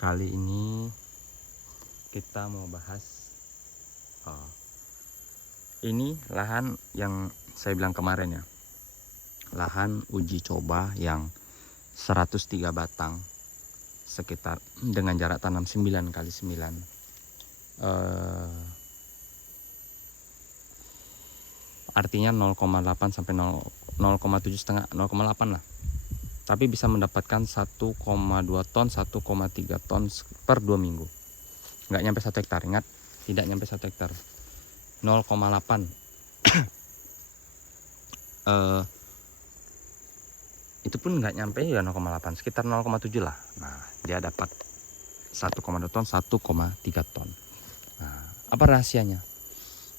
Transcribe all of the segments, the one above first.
Kali ini kita mau bahas ini lahan yang saya bilang kemarin ya, lahan uji coba yang 103 batang sekitar dengan jarak tanam 9 kali 9, artinya 0,8 sampai 0,7 setengah 0,8 lah, tapi bisa mendapatkan 1,2 ton 1,3 ton per 2 minggu. Nggak nyampe 1 hektar, ingat, tidak nyampe 1 hektar, 0,8. Itu pun nggak nyampe ya 0,8, sekitar 0,7 lah. Nah, dia dapat 1,2 ton 1,3 ton. Nah, apa rahasianya?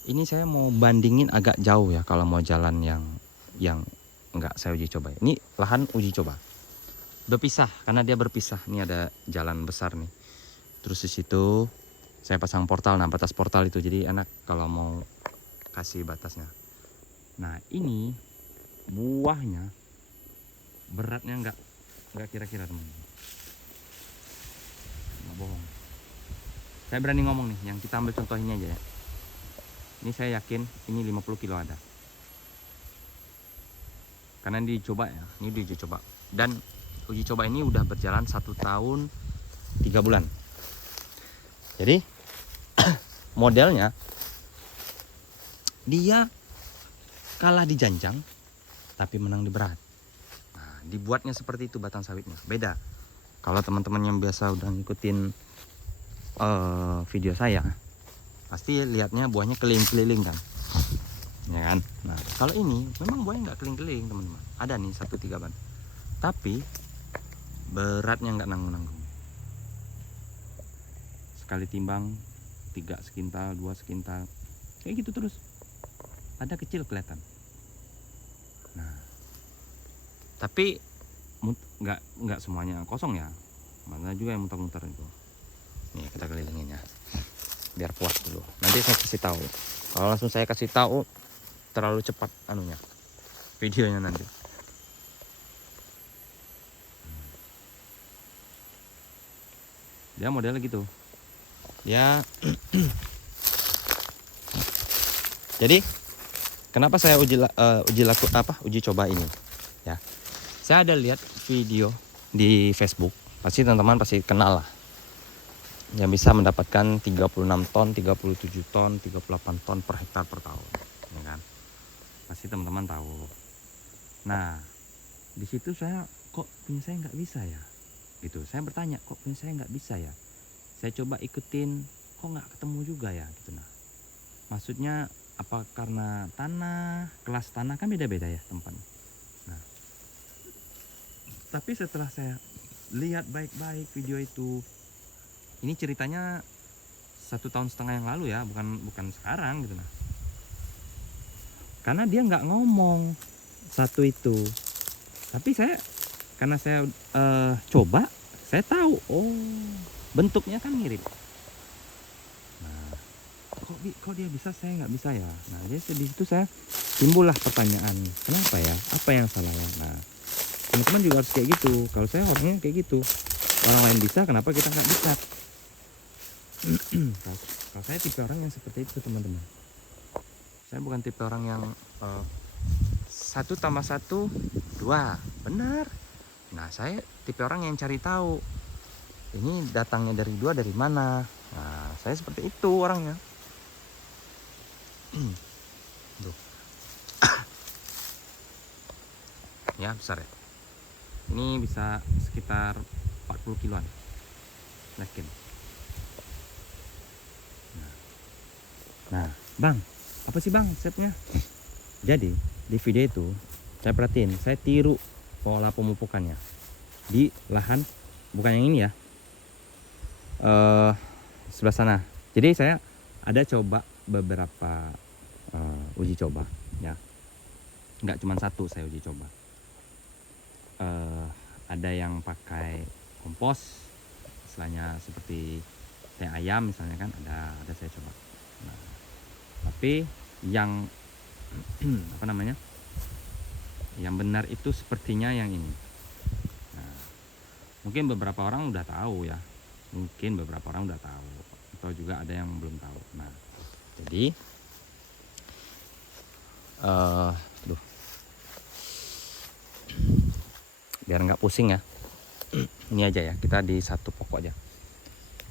Ini saya mau bandingin agak jauh ya kalau mau jalan yang nggak saya uji coba. Ini lahan uji coba berpisah karena dia berpisah. Ini ada jalan besar nih, terus di situ saya pasang portal. Nah, batas portal itu jadi enak kalau mau kasih batasnya. Nah, ini buahnya beratnya nggak kira-kira teman-teman, nggak bohong. Saya berani ngomong nih, yang kita ambil contoh ini aja ya. Ini saya yakin ini 50 kilo ada, karena dicoba ya, ini diuji coba. Dan uji coba ini udah berjalan 1 tahun 3 bulan. Jadi modelnya dia kalah di janjang tapi menang di berat. Nah, dibuatnya seperti itu batang sawitnya. Beda kalau teman-teman yang biasa udah ngikutin video saya, pasti lihatnya buahnya keliling-keliling kan, ya kan. Nah, kalau ini memang buahnya nggak keliling-keliling teman-teman. Ada nih 1,3 ban, tapi beratnya nggak nanggung-nanggung. Sekali timbang 3 sekintal, 2 sekintal, kayak gitu terus. Ada kecil kelihatan. Nah, tapi nggak semuanya kosong ya, mana juga yang muter-muter itu. Nih kita kelilingin ya, biar puas dulu. Nanti saya kasih tahu. Kalau langsung saya kasih tahu terlalu cepat anunya, videonya nanti. Dia modelnya gitu. Ya. Jadi kenapa saya uji coba ini? Ya, saya ada lihat video di Facebook. Pasti teman-teman pasti kenal lah, yang bisa mendapatkan 36 ton, 37 ton, 38 ton per hektar per tahun, ya kan? Pasti teman-teman tahu. Nah, di situ saya kok punya saya nggak bisa ya, gitu. Saya bertanya, kok punya saya nggak bisa ya? Saya coba ikutin, kok nggak ketemu juga ya, gitu. Nah, maksudnya apa karena tanah, kelas tanah kan beda-beda ya tempatnya. Nah, tapi setelah saya lihat baik-baik video itu, ini ceritanya 1,5 tahun yang lalu ya, bukan sekarang gitu. Nah, karena dia nggak ngomong satu itu, tapi karena saya coba, saya tahu, oh bentuknya kan mirip. Nah, kok dia bisa, saya nggak bisa ya. Nah, jadi di situ saya timbullah pertanyaan, kenapa ya, apa yang salah ya. Nah, teman-teman juga harus kayak gitu. Kalau saya orangnya kayak gitu, orang lain bisa, kenapa kita nggak bisa? Kalau saya tipe orang yang seperti itu teman-teman. Saya bukan tipe orang yang 1 tambah 1 2, benar. Nah, saya tipe orang yang cari tahu, ini datangnya dari 2 dari mana. Nah, saya seperti itu orangnya. Duh. Ya, besar ya. Ini bisa sekitar 40 kiloan, yakin. Nah, bang, apa sih bang stepnya? Jadi di video itu saya perhatiin, saya tiru pola pemupukannya di lahan, bukan yang ini ya, sebelah sana. Jadi saya ada coba beberapa uji coba ya, nggak cuma satu saya uji coba. Ada yang pakai kompos, istilahnya seperti teh ayam misalnya kan, ada saya coba. Nah, tapi yang apa namanya, yang benar itu sepertinya yang ini. Nah, mungkin beberapa orang udah tahu ya, Mungkin beberapa orang udah tahu atau juga ada yang belum tahu. Nah, jadi duh, biar nggak pusing ya. Ini aja ya, kita di satu pokok aja.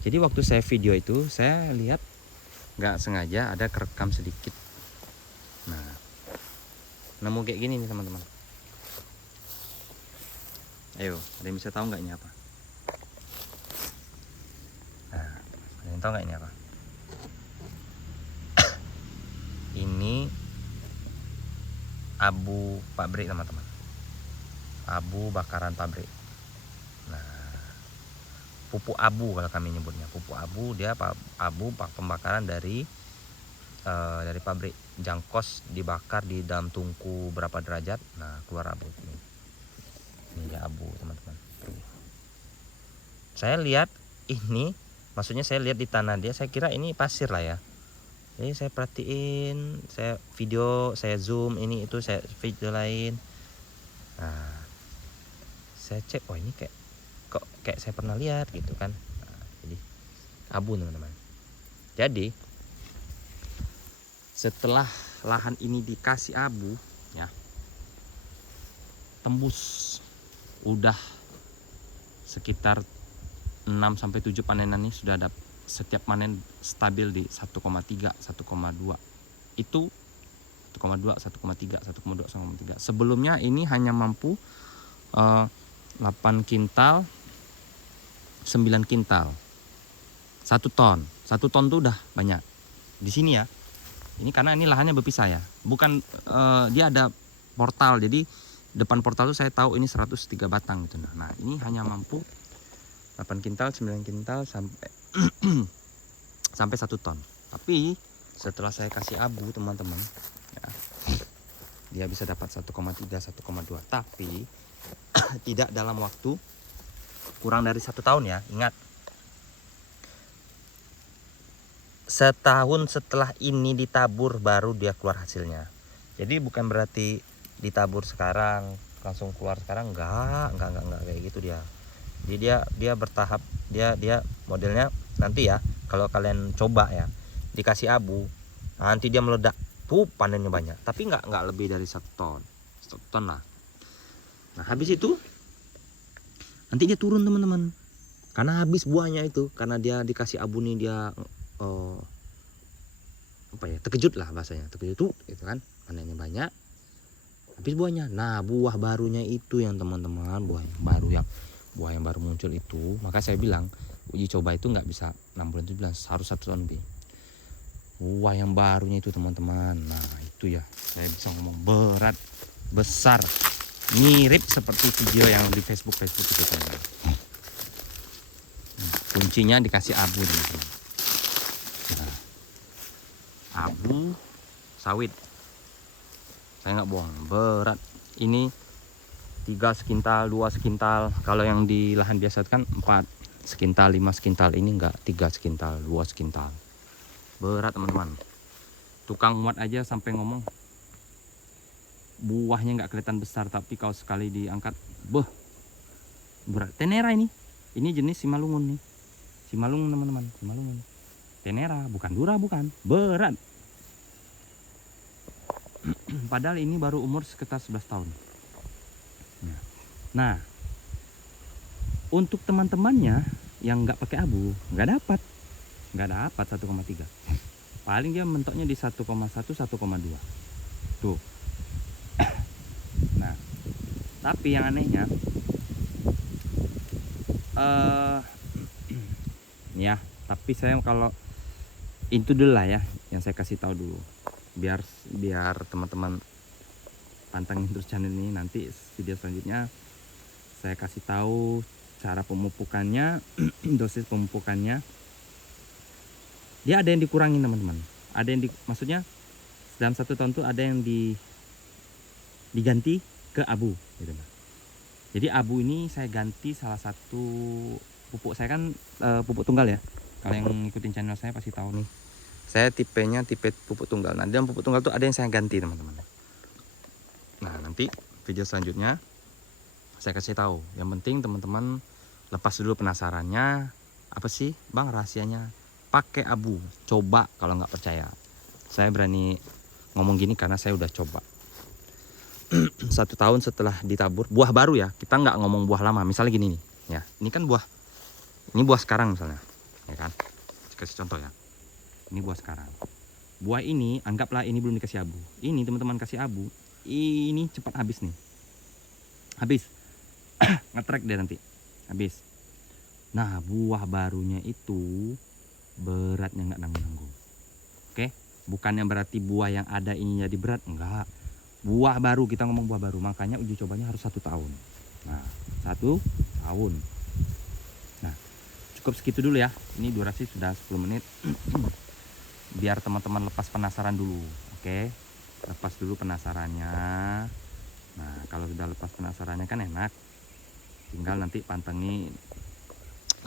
Jadi waktu saya video itu saya lihat nggak sengaja ada kerekam sedikit. Nah, nemu kayak gini nih teman-teman. Ayo, ada yang bisa tahu nggak ini apa? Nah, ada yang tahu nggak ini apa? Ini abu pabrik teman-teman. Abu bakaran pabrik. Nah, pupuk abu kalau kami nyebutnya. Pupuk abu, dia abu pembakaran dari pabrik. Jangkos dibakar di dalam tungku berapa derajat, nah keluar abu ini. Ini dia abu teman-teman. Saya lihat ini, maksudnya saya lihat di tanah dia, saya kira ini pasir lah ya. Jadi saya perhatiin, saya video, saya zoom ini itu, saya video lain. Nah, saya cek, oh ini kayak saya pernah lihat gitu kan. Nah, jadi abu teman-teman. Jadi setelah lahan ini dikasih abu ya, tembus udah sekitar 6 sampai 7 panenan ini sudah ada, setiap panen stabil di 1,3, 1,2. Itu 1,2, 1,3, 1,2, 1,3. Sebelumnya ini hanya mampu 8 kintal, 9 kintal. 1 ton. 1 ton tuh udah banyak. Di sini ya. Ini karena ini lahannya berpisah ya. Bukan dia ada portal. Jadi depan portal tuh saya tahu ini 103 batang gitu. Nah, ini hanya mampu 8 kintal, 9 kintal sampai sampai 1 ton. Tapi setelah saya kasih abu teman-teman ya, dia bisa dapat 1,3, 1,2. Tapi tidak dalam waktu kurang dari 1 tahun ya. Ingat, setahun setelah ini ditabur baru dia keluar hasilnya. Jadi bukan berarti ditabur sekarang langsung keluar sekarang, enggak kayak gitu dia. Jadi dia bertahap, dia modelnya nanti ya, kalau kalian coba ya, dikasih abu, nanti dia meledak, panennya banyak. Tapi enggak lebih dari 1 ton. 1 ton lah. Nah, habis itu nanti dia turun teman-teman. Karena habis buahnya itu, karena dia dikasih abu nih, dia terkejut lah bahasanya, terkejut gitu kan, panennya banyak, habis buahnya. Nah, buah barunya itu yang teman-teman, buah yang baru muncul itu, maka saya bilang uji coba itu nggak bisa 6 bulan 7 bulan, harus 1 tahun lebih. Buah yang barunya itu teman-teman, nah itu ya, saya bisa ngomong berat, besar, mirip seperti video yang di Facebook itu teman-teman. Kuncinya dikasih abu teman-teman. Nah, abu sawit, saya nggak bohong, berat. Ini 3 sekintal, 2 sekintal. Kalau yang di lahan biasa kan 4 sekintal, 5 sekintal. Ini enggak, 3 sekintal, 2 sekintal. Berat teman-teman. Tukang muat aja sampai ngomong buahnya nggak kelihatan besar, tapi kalau sekali diangkat, berat. Tenera ini jenis Simalungun nih. Simalungun teman-teman, Simalungun. Tenera, bukan Dura, bukan. Berat. Padahal ini baru umur sekitar 11 tahun. Nah, untuk teman-temannya yang nggak pakai abu, nggak dapat 1,3. Paling dia mentoknya di 1,1, 1,2. Tuh. Nah, tapi yang anehnya, ya, tapi saya kalau itu dulu lah ya, yang saya kasih tahu dulu, biar teman-teman pantengin terus channel ini. Nanti video selanjutnya saya kasih tahu cara pemupukannya, dosis pemupukannya. Dia ada yang dikurangin teman-teman, ada yang maksudnya dalam 1 tahun tuh ada yang diganti ke abu gitu. Jadi abu ini saya ganti salah satu pupuk saya kan, pupuk tunggal ya. Kalau yang ngikutin channel saya pasti tahu nih, saya tipenya tipe pupuk tunggal. Nah, dalam pupuk tunggal tuh ada yang saya ganti teman-teman. Nah, nanti video selanjutnya saya kasih tahu. Yang penting teman-teman lepas dulu penasarannya, Apa sih bang rahasianya? Pakai abu. Coba kalau nggak percaya. Saya berani ngomong gini karena saya udah coba. 1 tahun setelah ditabur, buah baru ya, kita nggak ngomong buah lama. Misalnya gini nih, ya, ini kan buah, ini buah sekarang misalnya, ya kan? Kasih contoh ya, ini buah sekarang. Buah ini, anggaplah ini belum dikasih abu. Ini teman-teman kasih abu, ini cepat habis nih, habis, ngetrek dia nanti, habis. Nah, buah barunya itu beratnya nggak nanggung-nanggung. Oke, bukannya berarti buah yang ada ini jadi berat, enggak. Buah baru, kita ngomong buah baru, makanya uji cobanya harus 1 tahun. Nah, 1 tahun. Nah, cukup segitu dulu ya. Ini durasi sudah 10 menit. Biar teman-teman lepas penasaran dulu. Oke, lepas dulu penasarannya. Nah, kalau sudah lepas penasarannya kan enak. Tinggal nanti pantengin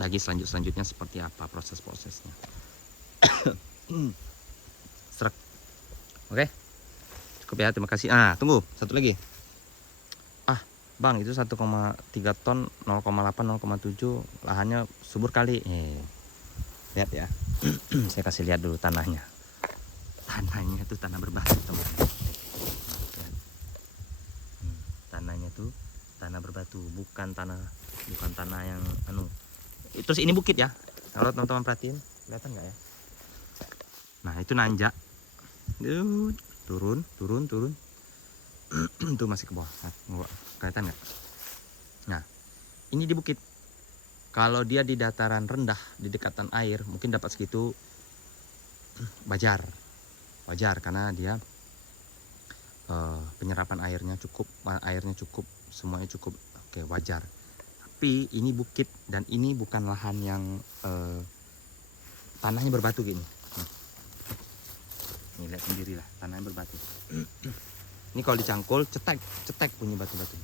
lagi selanjutnya seperti apa proses-prosesnya. Serak. Oke. Cukup ya, terima kasih. Ah, tunggu, satu lagi. Ah, bang, itu 1,3 ton, 0,8, 0,7 lahannya subur kali. Lihat ya. Saya kasih lihat dulu tanahnya. Tanahnya itu tanah berbatu, teman-teman. Tanahnya tuh tanah berbatu, bukan tanah yang anu. Terus ini bukit ya. Kalau teman-teman perhatiin, kelihatan nggak ya? Nah, itu nanjak. Turun. Tuh masih ke bawah. Kelihatan nggak? Nah, ini di bukit. Kalau dia di dataran rendah, di dekatan air, mungkin dapat segitu wajar karena dia penyerapan airnya cukup, semuanya cukup. Oke, wajar. Tapi ini bukit dan ini bukan lahan yang tanahnya berbatu gini. Nih, lihat sendiri lah, tanahnya berbatu. Ini kalau dicangkul cetek bunyi batu-batu.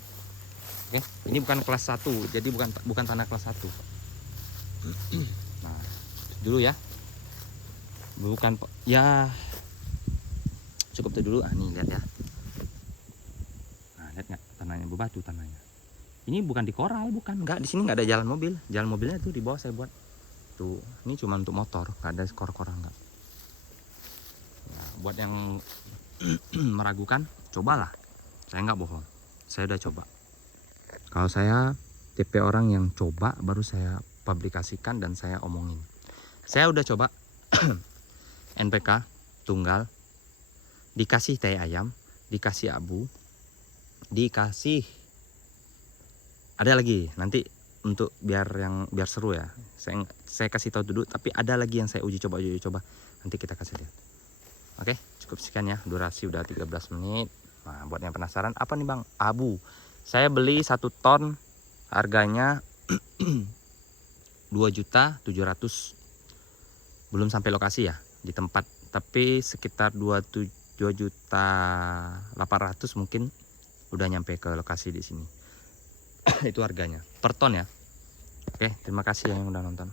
Oke, ini bukan kelas 1, jadi bukan tanah kelas 1. Nah, dulu ya. Bukan ya. Cukup itu dulu. Nih lihat ya. Nah, lihat nggak tanahnya berbatu tanahnya. Ini bukan di koral, bukan. Nggak, di sini nggak ada jalan mobil. Jalan mobilnya tuh di bawah saya buat. Tuh, ini cuma untuk motor, nggak ada koral nggak. Buat yang meragukan, cobalah. Saya nggak bohong, saya udah coba. Kalau saya tipe orang yang coba baru saya publikasikan dan saya omongin. Saya udah coba NPK tunggal, dikasih teh ayam, dikasih abu, dikasih ada lagi nanti untuk biar seru ya. Saya kasih tahu dulu, tapi ada lagi yang saya uji coba. Nanti kita kasih lihat. Oke, cukup sekian ya. Durasi udah 13 menit. Nah, buat yang penasaran, apa nih bang? Abu. Saya beli 1 ton, harganya 2.700.000. Belum sampai lokasi ya, di tempat. Tapi sekitar 2.800.000 mungkin udah nyampe ke lokasi di sini. Itu harganya per ton ya. Oke, terima kasih yang udah nonton.